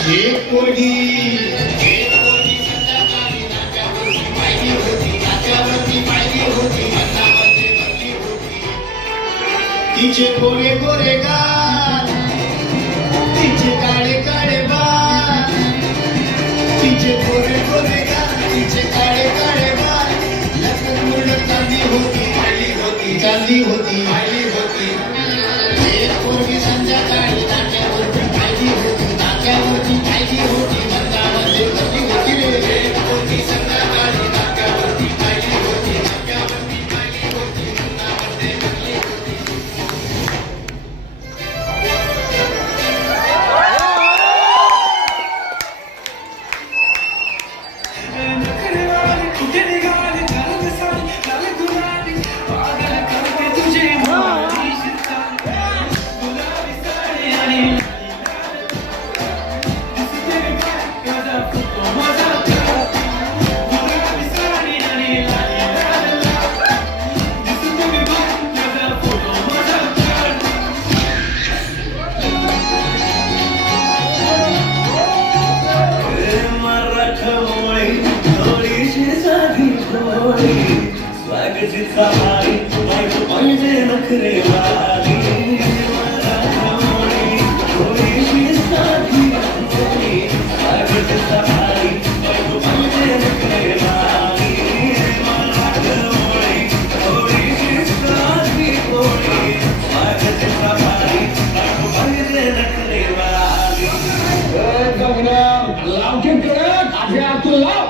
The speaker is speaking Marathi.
एक पोरगी संध्याकाळी नाट्यावरती पाहिली होती, नाट्यावरती पाहिली होती, मनामध्ये भरली होती. तिचे गोरे गोरे गाल, तिचे काळे काळे बाल, तिचे गोरे गोरे गाल, तिचे काळे काळे बाल. लग्न मुलं चांदी होती, पाहिली होती, चांदी होती, पाहिली होती. एक पोरगी संध्याकाळी नाट्यावरती पाहिली होती, नाट्यावरती पाहिली होती, मनामध्ये भरली होती रे. एक पोरगी संध्याकाळी नाट्यावरती पाहिली होती, नाट्यावरती पाहिली होती, मनामध्ये भरली होती. कुठे निघाली लाल साडी, लाल गुलाबी पागल करते तुझे मोहनी शिरसाई. गुलाबी साडी आणि दिसते माझा फोटो माझा प्यार. गुलाबी साडी आणि दिसते माझा फोटो माझा प्यार. मराठमोळी थोडीशी साधी भोळी, स्वागत सहारी बायको पाहिजे नखरेवाली. मराठमोळी थोडीशी साधी भोळी, स्वागत सहारी बायको पाहिजे नखरेवाली. मराठमोळी थोडीशी साधी भोळी, स्वागत सहारी बायको पाहिजे नखरेवाली. लाव की कडक आधी आतून लाव.